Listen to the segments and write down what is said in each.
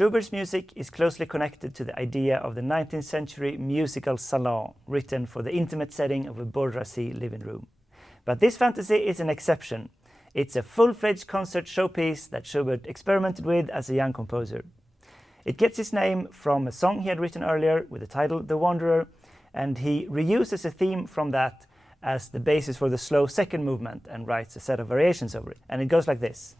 Schubert's music is closely connected to the idea of the 19th century musical salon, written for the intimate setting of a bourgeoisie living room. But this fantasy is an exception. It's a full-fledged concert showpiece that Schubert experimented with as a young composer. It gets its name from a song he had written earlier with the title The Wanderer, and he reuses a theme from that as the basis for the slow second movement and writes a set of variations over it. And it goes like this.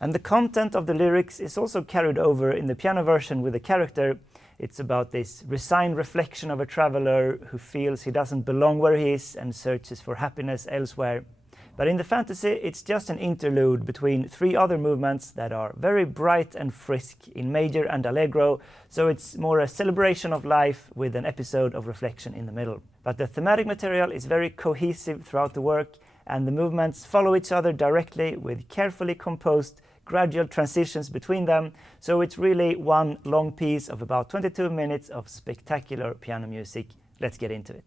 And the content of the lyrics is also carried over in the piano version with the character. It's about this resigned reflection of a traveler who feels he doesn't belong where he is and searches for happiness elsewhere. But in the fantasy, it's just an interlude between three other movements that are very bright and frisk in major and allegro, so it's more a celebration of life with an episode of reflection in the middle. But the thematic material is very cohesive throughout the work, and the movements follow each other directly with carefully composed gradual transitions between them, so it's really one long piece of about 22 minutes of spectacular piano music. Let's get into it.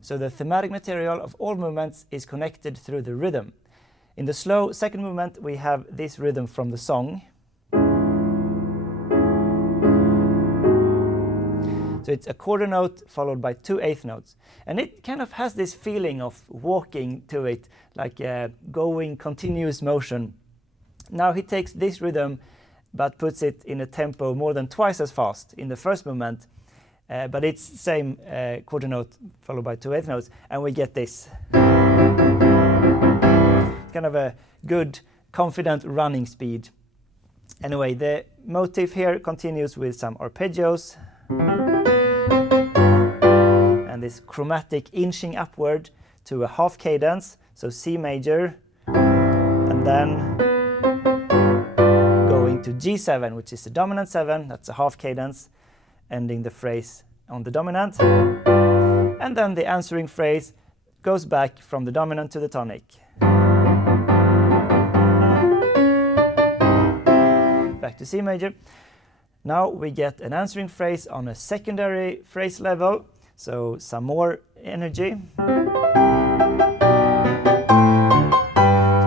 So the thematic material of all movements is connected through the rhythm. In the slow second movement, we have this rhythm from the song. So it's a quarter note followed by two eighth notes. And it kind of has this feeling of walking to it, like going continuous motion. Now he takes this rhythm but puts it in a tempo more than twice as fast in the first movement. But it's the same quarter note followed by two eighth notes, and we get this. It's kind of a good, confident running speed. Anyway, the motif here continues with some arpeggios, and this chromatic inching upward to a half cadence, so C major, and then going to G7, which is the dominant 7, that's a half cadence, ending the phrase on the dominant, and then the answering phrase goes back from the dominant to the tonic. Back to C major. Now we get an answering phrase on a secondary phrase level, so some more energy. So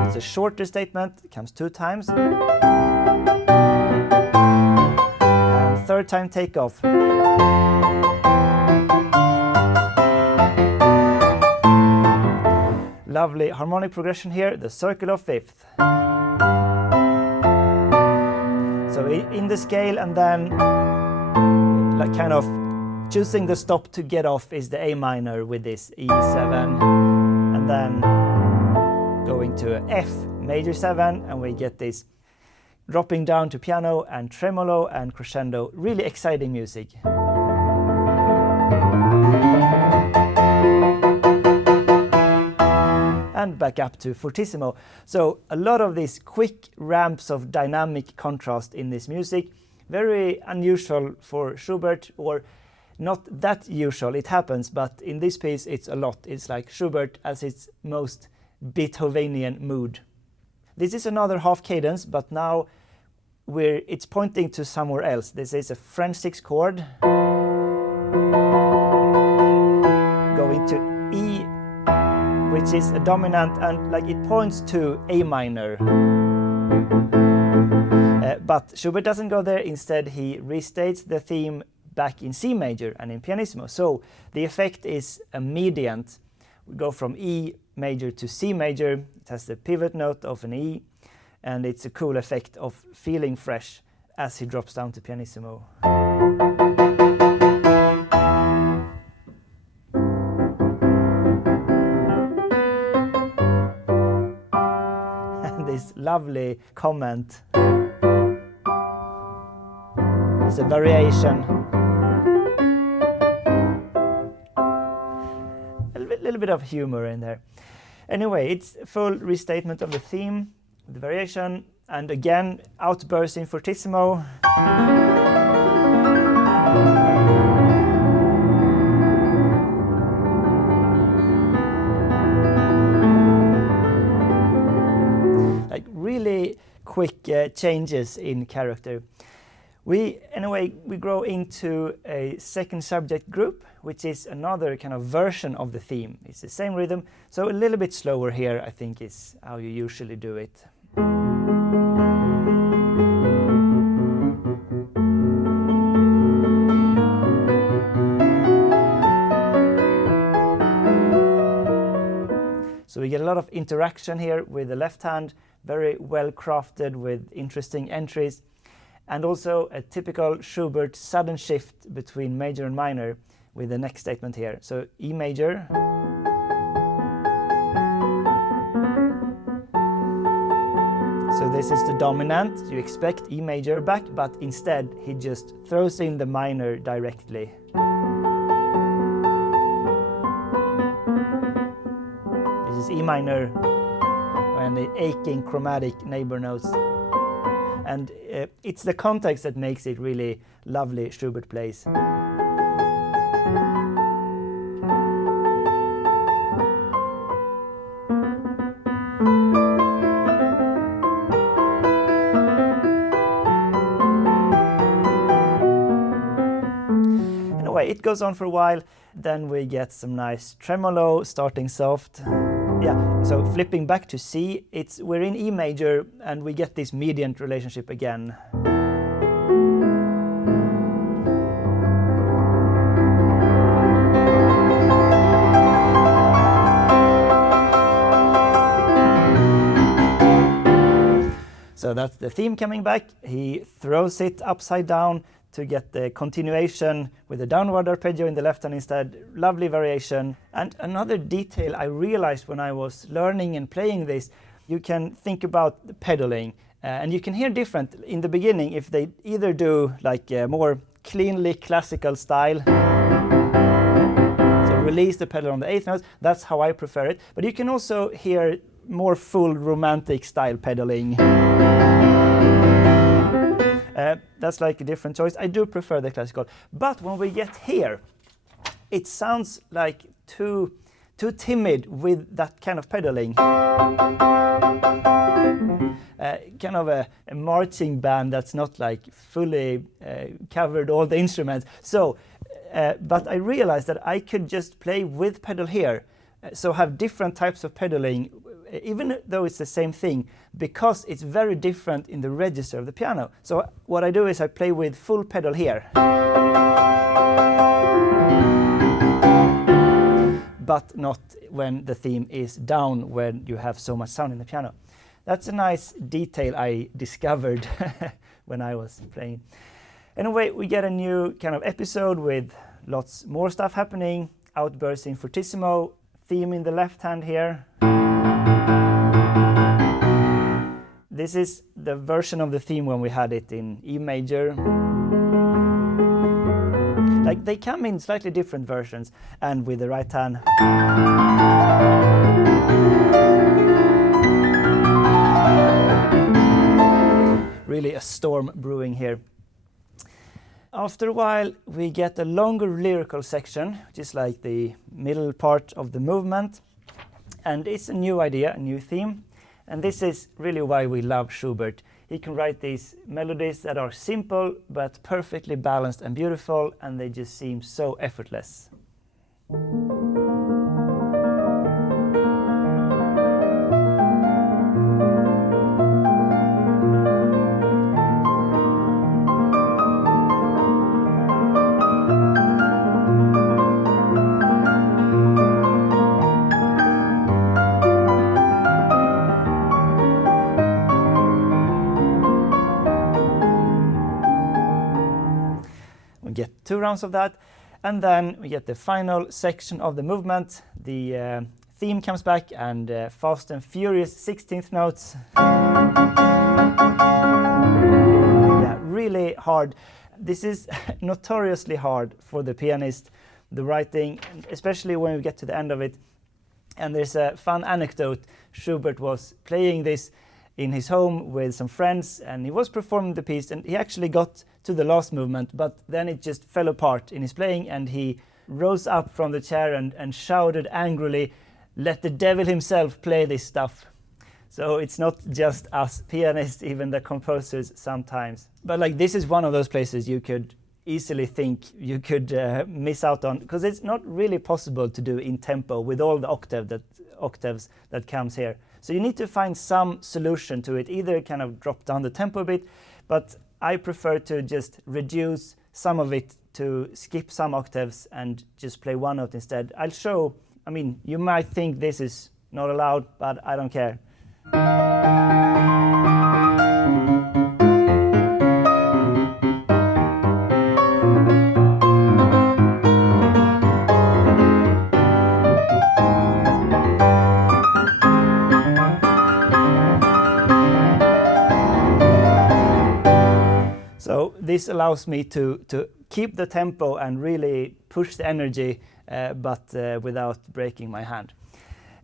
it's a shorter statement, it comes 2 times. Third time takeoff. Lovely harmonic progression here, the circle of fifth. So in the scale, and then like kind of choosing the stop to get off is the A minor with this E7, and then going to F major 7, and we get this dropping down to piano and tremolo and crescendo. Really exciting music. And back up to fortissimo. So a lot of these quick ramps of dynamic contrast in this music. Very unusual for Schubert, or not that usual. It happens, but in this piece it's a lot. It's like Schubert as its most Beethovenian mood. This is another half cadence, but now it's pointing to somewhere else. This is a French 6 chord going to E, which is a dominant, and like it points to A minor. But Schubert doesn't go there. Instead, he restates the theme back in C major and in pianissimo. So the effect is immediate. We go from E major to C major. It has the pivot note of an E, and it's a cool effect of feeling fresh as he drops down to pianissimo. lovely comment. It's a variation. A little bit of humor in there. Anyway, it's a full restatement of the theme, the variation, and again, outburst in fortissimo. Like really quick changes in character. Anyway, we grow into a second subject group, which is another kind of version of the theme. It's the same rhythm, so a little bit slower here, I think, is how you usually do it. So we get a lot of interaction here with the left hand, very well crafted with interesting entries. And also a typical Schubert sudden shift between major and minor with the next statement here. So E major. So this is the dominant. You expect E major back, but instead he just throws in the minor directly. This is E minor and the aching chromatic neighbor notes. And it's the context that makes it really lovely Schubert plays. In a way, it goes on for a while, then we get some nice tremolo, starting soft. Yeah, so flipping back to C, we're in E major and we get this mediant relationship again. So that's the theme coming back. He throws it upside down to get the continuation with the downward arpeggio in the left hand instead. Lovely variation. And another detail I realized when I was learning and playing this, you can think about the pedaling. And you can hear different in the beginning if they either do like a more cleanly classical style. So release the pedal on the eighth note. That's how I prefer it. But you can also hear more full romantic style pedaling. That's like a different choice. I do prefer the classical. But when we get here, it sounds like too timid with that kind of pedaling. Kind of a marching band that's not like fully covered all the instruments. So, but I realized that I could just play with pedal here. So have different types of pedaling, even though it's the same thing, because it's very different in the register of the piano. So what I do is I play with full pedal here. But not when the theme is down, when you have so much sound in the piano. That's a nice detail I discovered when I was playing. Anyway, we get a new kind of episode with lots more stuff happening, outbursts in fortissimo, theme in the left hand here. This is the version of the theme when we had it in E major. Like they come in slightly different versions, and with the right hand. Really a storm brewing here. After a while, we get a longer lyrical section, which is like the middle part of the movement. And it's a new idea, a new theme. And this is really why we love Schubert. He can write these melodies that are simple, but perfectly balanced and beautiful, and they just seem so effortless. Get 2 rounds of that, and then we get the final section of the movement, the theme comes back, and fast and furious 16th notes. Yeah, really hard. This is notoriously hard for the pianist, the writing, especially when we get to the end of it. And there's a fun anecdote. Schubert was playing this in his home with some friends, and he was performing the piece, and he actually got to the last movement, but then it just fell apart in his playing, and he rose up from the chair and shouted angrily, "Let the devil himself play this stuff." So it's not just us pianists, even the composers sometimes. But like, this is one of those places you could easily think you could miss out on, because it's not really possible to do in tempo with all the octaves that comes here. So you need to find some solution to it, either kind of drop down the tempo a bit, but I prefer to just reduce some of it, to skip some octaves and just play one note instead. I'll show, I mean, you might think this is not allowed, but I don't care. So this allows me to keep the tempo and really push the energy, but without breaking my hand.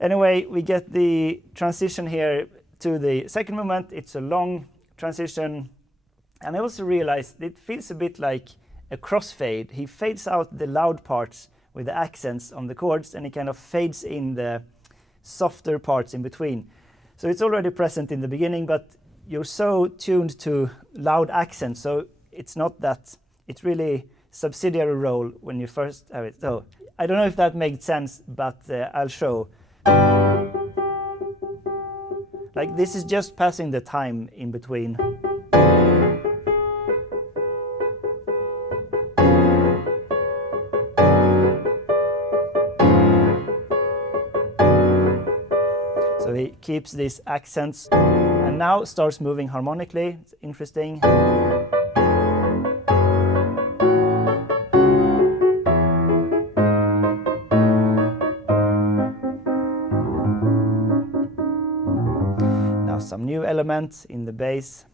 Anyway, we get the transition here to the second movement. It's a long transition, and I also realized it feels a bit like a crossfade. He fades out the loud parts with the accents on the chords, and he kind of fades in the softer parts in between. So it's already present in the beginning, but you're so tuned to loud accents, so it's not that, it's really subsidiary role when you first have it. So I don't know if that makes sense, but I'll show. Like, this is just passing the time in between. So he keeps these accents and now starts moving harmonically. It's interesting. Now some new elements in the bass.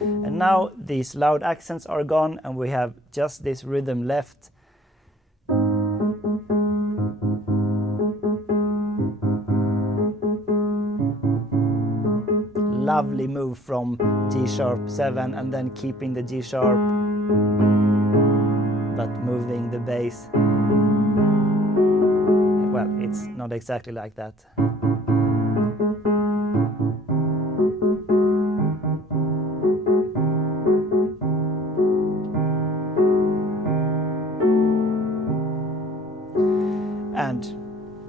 And now these loud accents are gone, and we have just this rhythm left. Lovely move from G sharp 7 and then keeping the G sharp, but moving the bass. Well, it's not exactly like that. And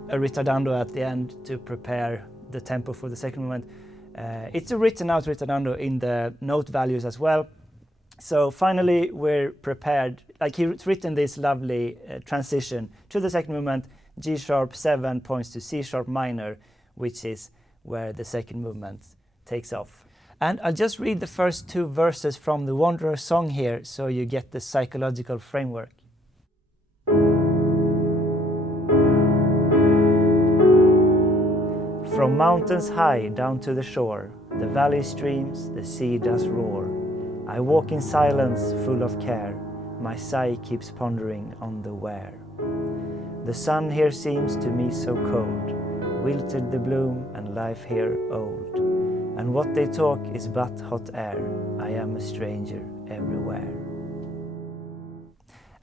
a ritardando at the end to prepare the tempo for the second movement. It's a written out ritardando in the note values as well. So finally we're prepared. Like, he's written this lovely transition to the second movement. G sharp 7 points to C sharp minor, which is where the second movement takes off. And I'll just read the first two verses from the Wanderer song here, so you get the psychological framework. From mountains high down to the shore, the valley streams, the sea does roar. I walk in silence full of care, my sigh keeps pondering on the where. The sun here seems to me so cold, wilted the bloom and life here old. And what they talk is but hot air, I am a stranger everywhere.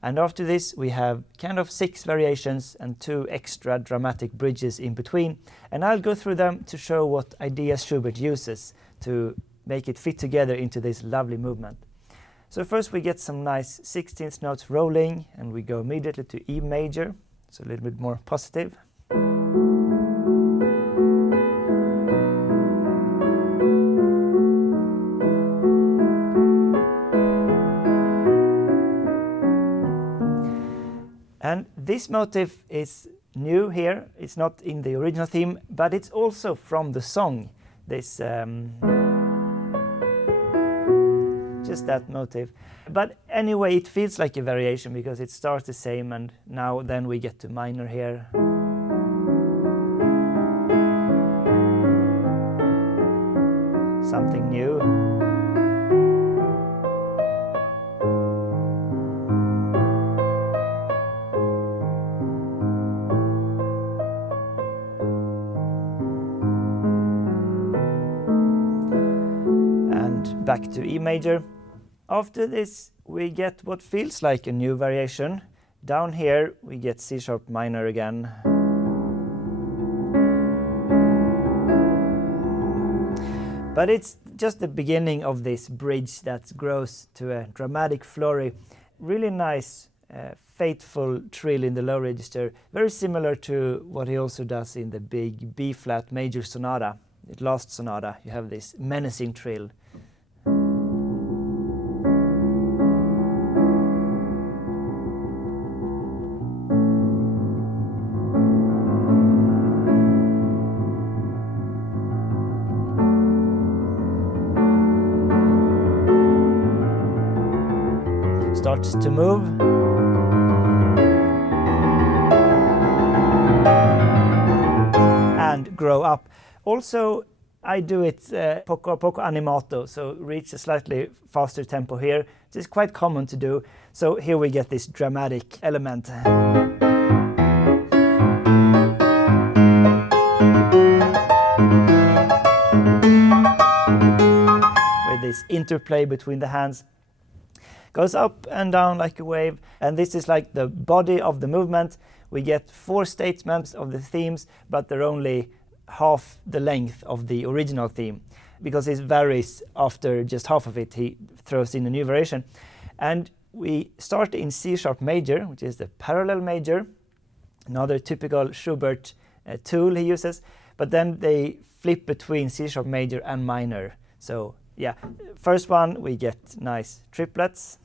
And after this we have kind of 6 variations and 2 extra dramatic bridges in between. And I'll go through them to show what ideas Schubert uses to make it fit together into this lovely movement. So first we get some nice 16th notes rolling, and we go immediately to E major, so a little bit more positive. And this motif is new here. It's not in the original theme, but it's also from the song. This just just that motive. But anyway, it feels like a variation because it starts the same, and now then we get to minor here. Something new. And back to E major. After this, we get what feels like a new variation. Down here, we get C sharp minor again. But it's just the beginning of this bridge that grows to a dramatic flurry. Really nice, fateful trill in the low register, very similar to what he also does in the big B-flat major sonata, the last sonata. You have this menacing trill. Starts to move. And grow up. Also, I do it poco animato, so reach a slightly faster tempo here. It is quite common to do. So here we get this dramatic element. With this interplay between the hands. Goes up and down like a wave, and this is like the body of the movement. We get 4 statements of the themes, but they're only half the length of the original theme, because it varies after just half of it. He throws in a new variation. And we start in C sharp major, which is the parallel major, another typical Schubert tool he uses, but then they flip between C sharp major and minor. So yeah, first one we get nice triplets.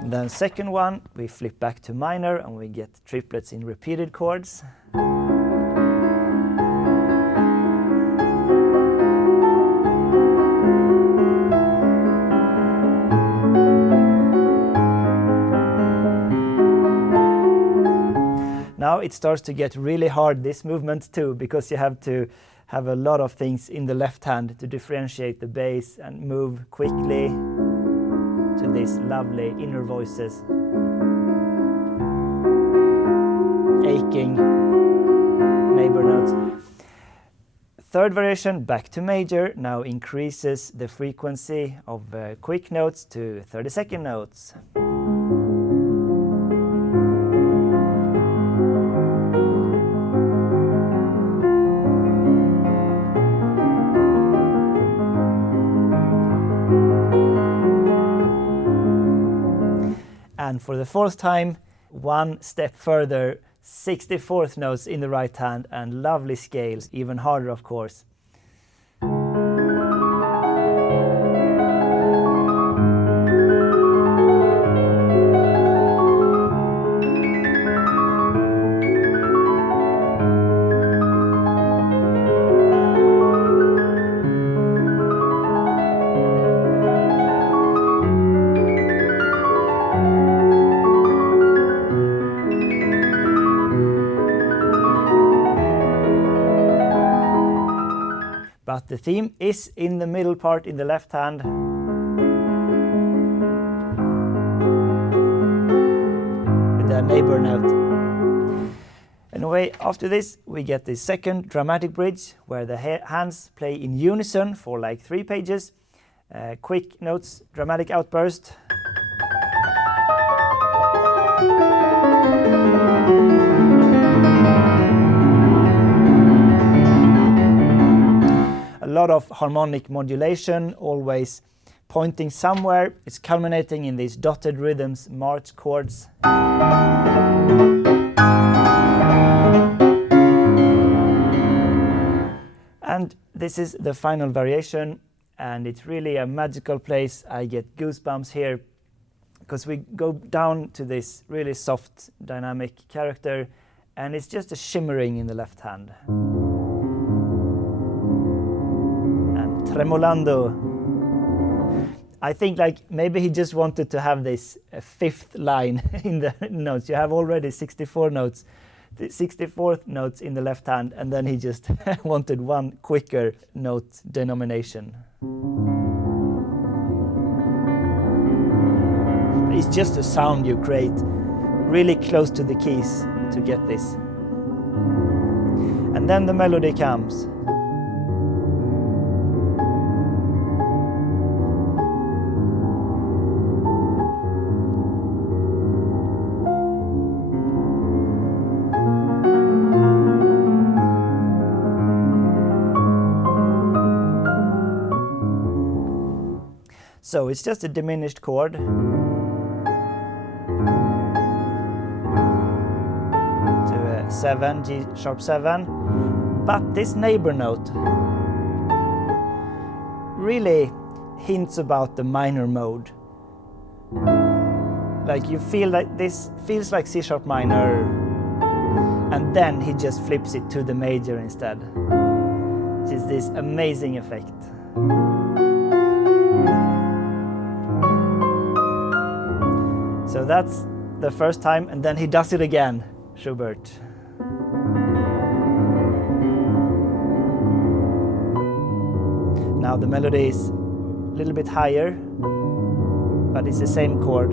And then second one, we flip back to minor and we get triplets in repeated chords. Now it starts to get really hard, this movement too, because you have to have a lot of things in the left hand to differentiate the bass and move quickly to these lovely inner voices. Aching neighbor notes. Third variation, back to major, now increases the frequency of quick notes to 32nd notes. And for the fourth time, one step further, 64th notes in the right hand and lovely scales, even harder of course. But the theme is in the middle part in the left hand. With the neighbor note. Anyway, after this we get the second dramatic bridge where the hands play in unison for like 3 pages. Quick notes, dramatic outburst. A lot of harmonic modulation, always pointing somewhere. It's culminating in these dotted rhythms, march chords. And this is the final variation, and it's really a magical place. I get goosebumps here. because we go down to this really soft dynamic character, and it's just a shimmering in the left hand. And tremolando. I think like maybe he just wanted to have this fifth line in the notes. You have already 64 notes, the 64th notes in the left hand, and then he just wanted one quicker note denomination. It's just a sound you create really close to the keys to get this. And then the melody comes. So it's just a diminished chord. To a 7, G sharp 7. But this neighbor note really hints about the minor mode. Like you feel like this feels like C sharp minor, and then he just flips it to the major instead. Which is this amazing effect. So that's the first time, and then he does it again, Schubert. Now the melody is a little bit higher, but it's the same chord.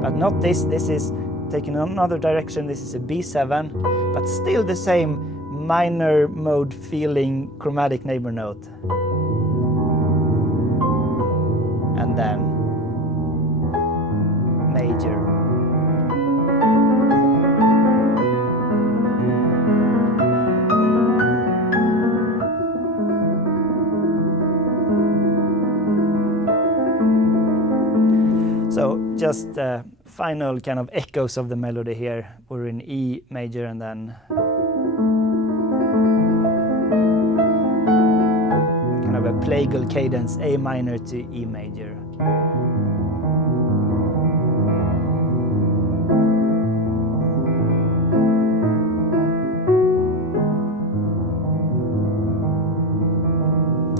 But not this, this is taken another direction, this is a B7, but still the same minor mode feeling chromatic neighbor note. And then major. So just final kind of echoes of the melody here. We're in E major and then kind of a plagal cadence, A minor to E major.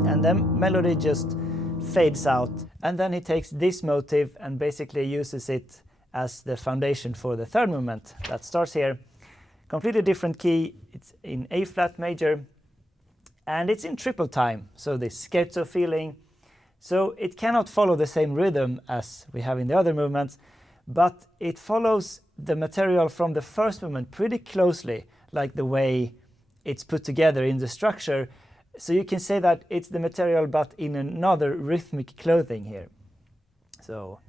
And then melody just fades out, and then he takes this motive and basically uses it as the foundation for the third movement that starts here. Completely different key, it's in A flat major, and it's in triple time, so this scherzo feeling. So it cannot follow the same rhythm as we have in the other movements, but it follows the material from the first movement pretty closely, like the way it's put together in the structure. So you can say that it's the material but in another rhythmic clothing here. So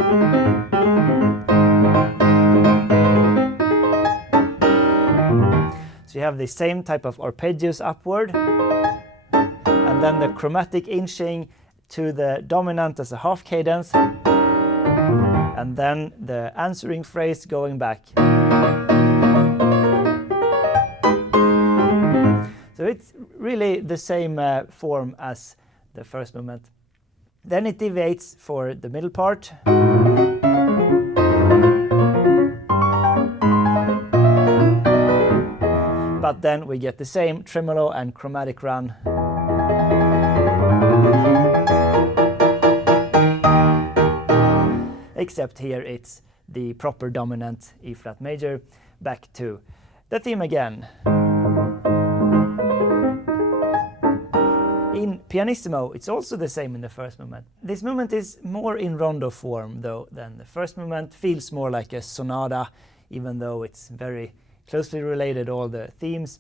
you have the same type of arpeggios upward, and then the chromatic inching to the dominant as a half cadence, and then the answering phrase going back. So it's really the same form as the first movement. Then it deviates for the middle part. But then we get the same tremolo and chromatic run. Except here it's the proper dominant E flat major, back to the theme again. In pianissimo, it's also the same in the first movement. This movement is more in rondo form, though, than the first movement. Feels more like a sonata, even though it's very closely related, all the themes.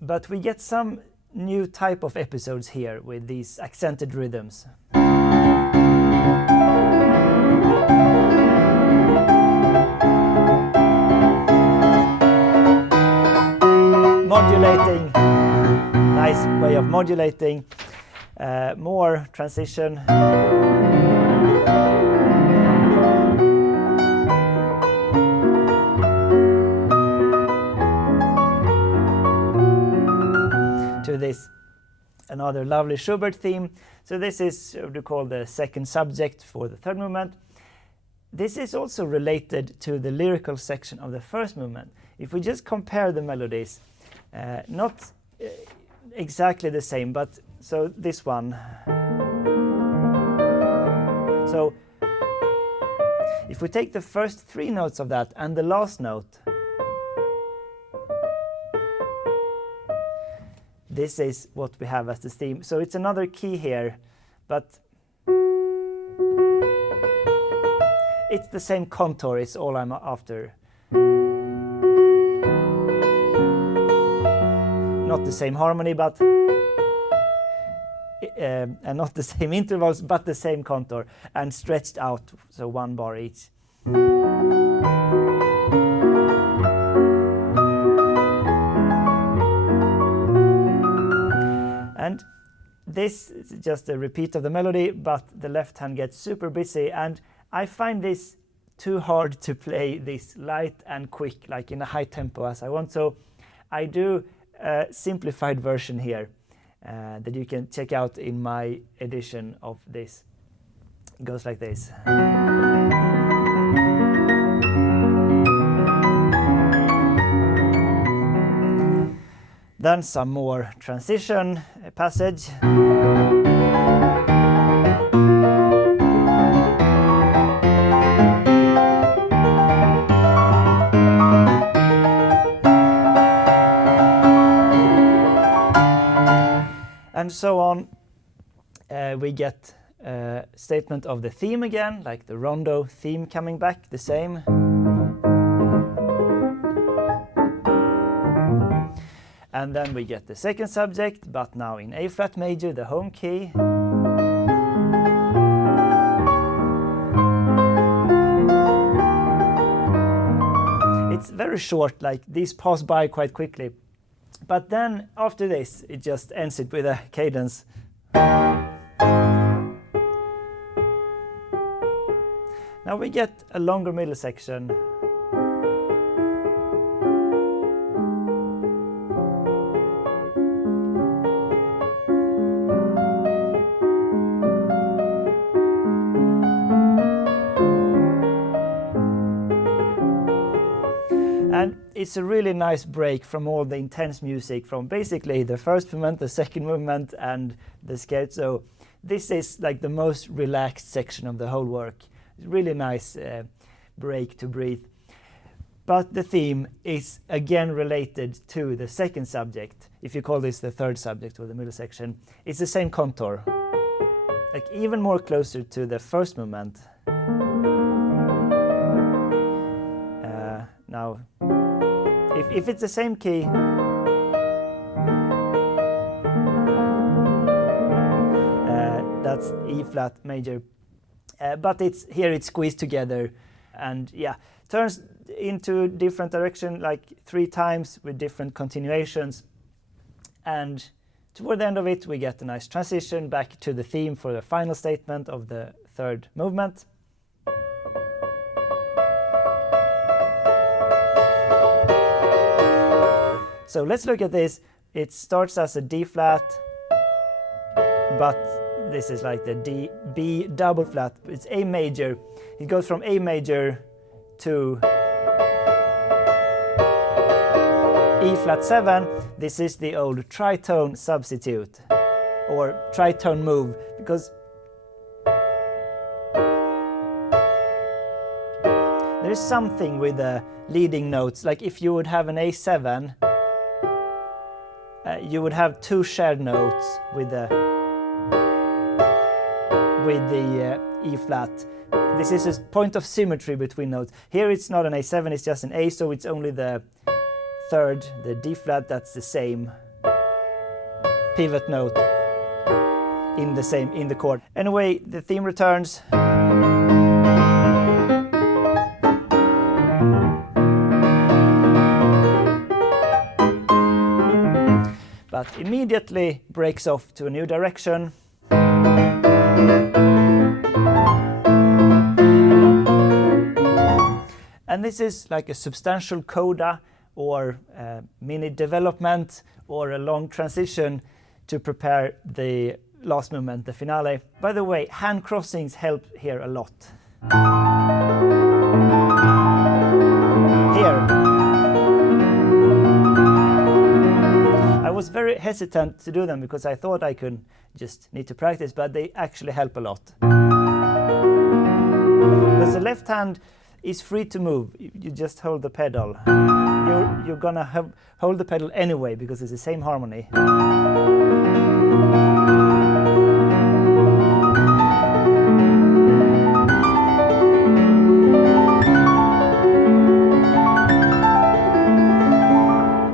But we get some new type of episodes here with these accented rhythms. Modulating. Nice way of modulating, more transition. To this another lovely Schubert theme. So this is what we call the second subject for the third movement. This is also related to the lyrical section of the first movement. If we just compare the melodies, not exactly the same, but so this one. So if we take the first 3 notes of that and the last note, this is what we have as the theme. So it's another key here, but it's the same contour, it's all I'm after. Not the same harmony, but and not the same intervals, but the same contour, and stretched out, so 1 bar each. And this is just a repeat of the melody, but the left hand gets super busy, and I find this too hard to play this light and quick, like in a high tempo as I want. So I do a simplified version here that you can check out in my edition of this. It goes like this. Then some more transition passage. And so on. We get a statement of the theme again, like the rondo theme coming back, the same. And then we get the second subject, but now in A flat major, the home key. It's very short, like these pass by quite quickly. But then after this, it just ends it with a cadence. Now we get a longer middle section. And it's a really nice break from all the intense music from basically the first movement, the second movement, and the scherzo. This is like the most relaxed section of the whole work. It's really nice break to breathe. But the theme is again related to the second subject. If you call this the third subject or the middle section, it's the same contour, like even more closer to the first movement. Now, if it's the same key, that's E flat major, but it's squeezed together, and yeah, turns into different direction like 3 times with different continuations, and toward the end of it we get a nice transition back to the theme for the final statement of the third movement. So let's look at this. It starts as a D flat, but this is like the D, B double flat. It's A major. It goes from A major to E flat 7. This is the old tritone substitute, or tritone move, because there's something with the leading notes. Like if you would have an A7, you would have 2 shared notes with the E flat. This is a point of symmetry between notes. Here it's not an A7, it's just an A, so it's only the third, the D flat, that's the same pivot note in the chord. Anyway, the theme returns. But immediately breaks off to a new direction. And this is like a substantial coda or a mini development or a long transition to prepare the last movement, the finale. By the way, hand crossings help here a lot. Here. I was very hesitant to do them because I thought I could just need to practice, but they actually help a lot. Because the left hand is free to move. You just hold the pedal. You're gonna hold the pedal anyway because it's the same harmony.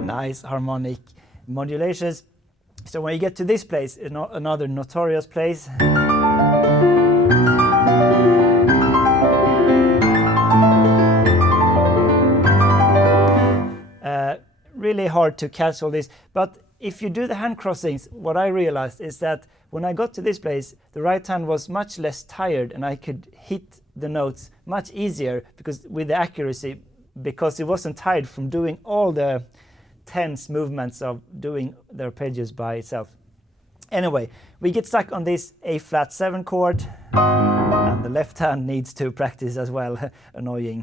Nice harmonic modulations. So when you get to this place, another notorious place. Really hard to catch all this, but if you do the hand crossings, what I realized is that when I got to this place, the right hand was much less tired and I could hit the notes much easier because with the accuracy, because it wasn't tired from doing all the tense movements of doing the arpeggios by itself. Anyway, we get stuck on this A flat 7 chord, and the left hand needs to practice as well. Annoying.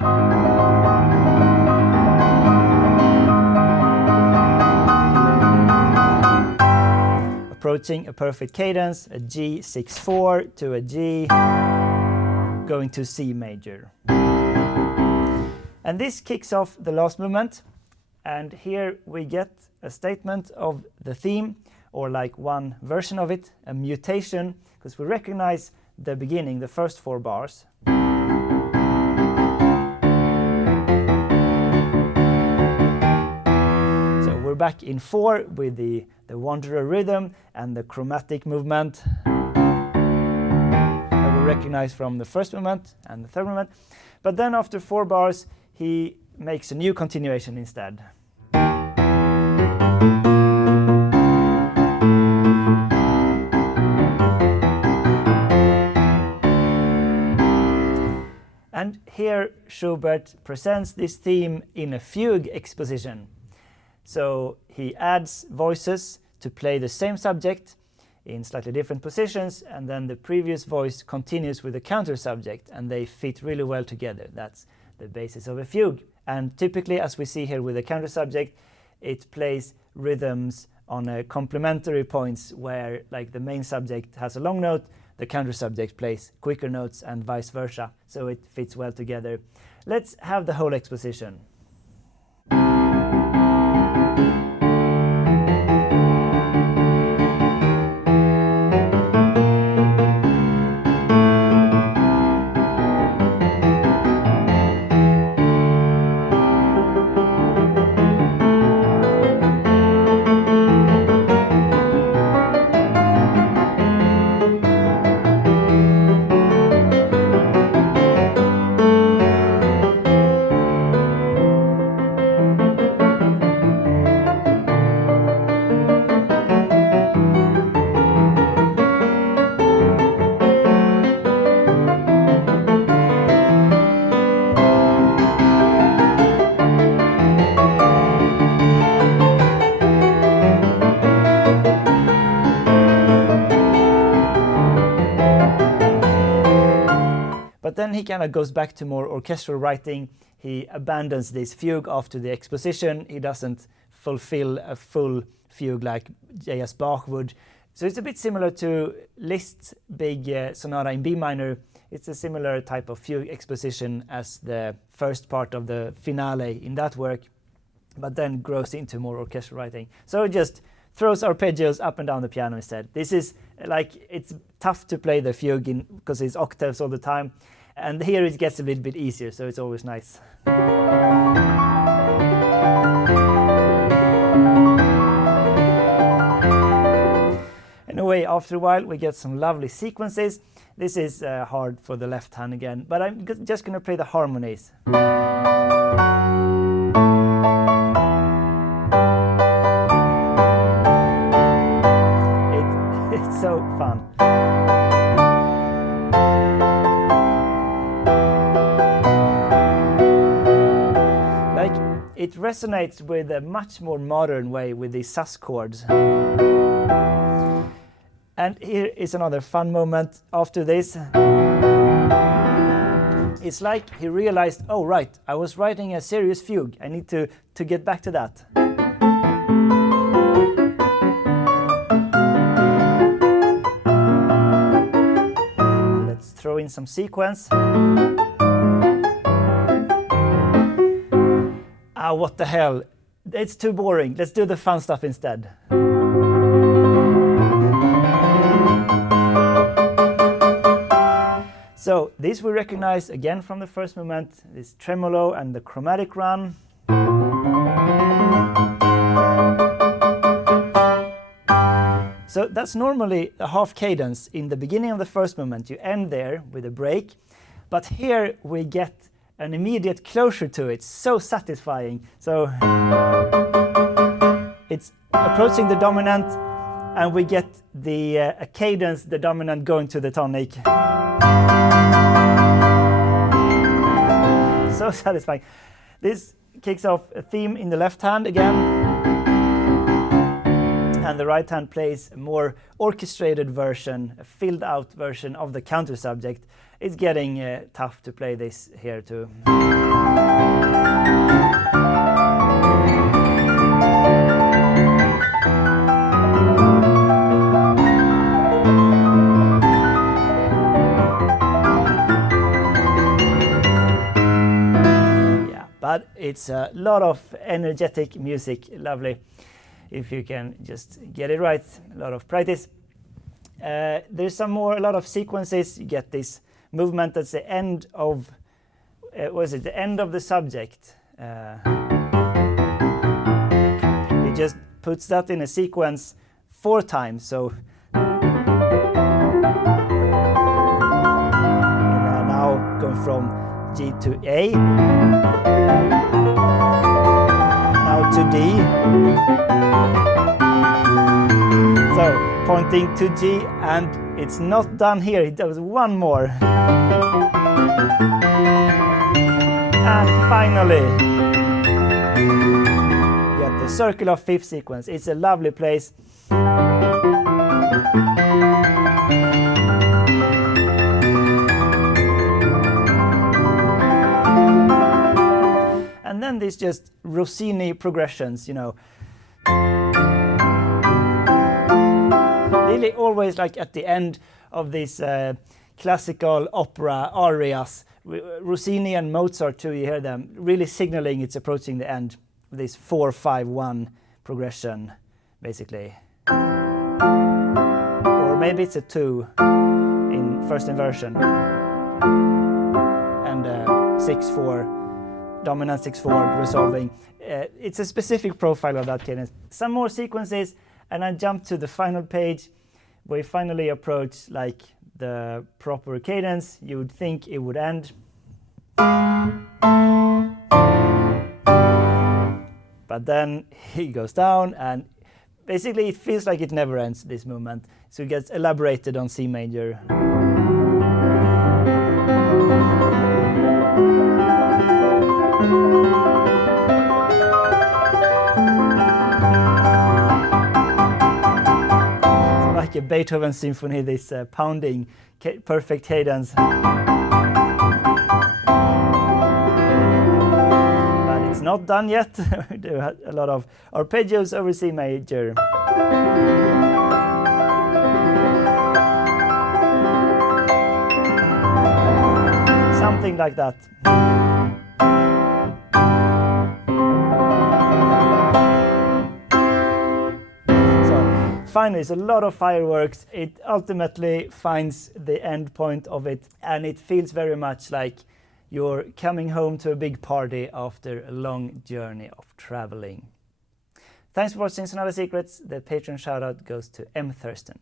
Approaching a perfect cadence, a G 6/4 to a G, going to C major. And this kicks off the last movement. And here we get a statement of the theme, or like one version of it, a mutation, because we recognize the beginning, the first 4 bars. So we're back in 4 with the wanderer rhythm and the chromatic movement that we recognize from the first movement and the third movement. But then after 4 bars, he makes a new continuation instead. And here Schubert presents this theme in a fugue exposition. So he adds voices to play the same subject in slightly different positions, and then the previous voice continues with the counter subject, and they fit really well together. That's the basis of a fugue. And typically, as we see here with the counter subject, it plays rhythms on complementary points where, like, the main subject has a long note, the counter subject plays quicker notes, and vice versa. So it fits well together. Let's have the whole exposition. But then he kind of goes back to more orchestral writing. He abandons this fugue after the exposition. He doesn't fulfill a full fugue like J.S. Bach would. So it's a bit similar to Liszt's big sonata in B minor. It's a similar type of fugue exposition as the first part of the finale in that work, but then grows into more orchestral writing. So it just throws arpeggios up and down the piano instead. This is like, it's tough to play the fugue in because it's octaves all the time. And here it gets a little bit easier, so it's always nice. Anyway, after a while we get some lovely sequences. This is hard for the left hand again, but I'm just going to play the harmonies. It's so fun. It resonates with a much more modern way with these sus chords. And here is another fun moment after this. It's like he realized, oh right, I was writing a serious fugue. I need to get back to that. Let's throw in some sequence. Ah, what the hell? It's too boring. Let's do the fun stuff instead. So this we recognize again from the first movement, this tremolo and the chromatic run. So that's normally a half cadence in the beginning of the first movement. You end there with a break, but here we get an immediate closure to it, so satisfying. So it's approaching the dominant, and we get the a cadence, the dominant going to the tonic. So satisfying. This kicks off a theme in the left hand again, and the right hand plays a more orchestrated version, a filled out version of the counter subject. It's getting tough to play this here too. Yeah, but it's a lot of energetic music, lovely. If you can just get it right, a lot of practice. There's a lot of sequences. You get this movement that's the end of, the end of the subject. He just puts that in a sequence 4 times. So now going from G to A, now to D. So pointing to G, and it's not done here. It does one more. And finally, get the circular 5th sequence. It's a lovely place. And then there's just Rossini progressions, you know. Really always like at the end of these classical opera arias, Rossini and Mozart too, you hear them really signaling it's approaching the end. This 4-5-1 progression, basically. Or maybe it's a 2 in first inversion. And 6-4, dominant 6-4, resolving. It's a specific profile of that cadence. Some more sequences, and I jump to the final page. We finally approach like the proper cadence. You would think it would end. But then he goes down, and basically it feels like it never ends, this movement. So it gets elaborated on C major. Like a Beethoven symphony, this pounding, perfect cadence. But it's not done yet. We do a lot of arpeggios over C major. Something like that. Finally, it's a lot of fireworks. It ultimately finds the end point of it, and it feels very much like you're coming home to a big party after a long journey of traveling. Thanks for watching Sonata Secrets. The Patreon shoutout goes to M. Thurston.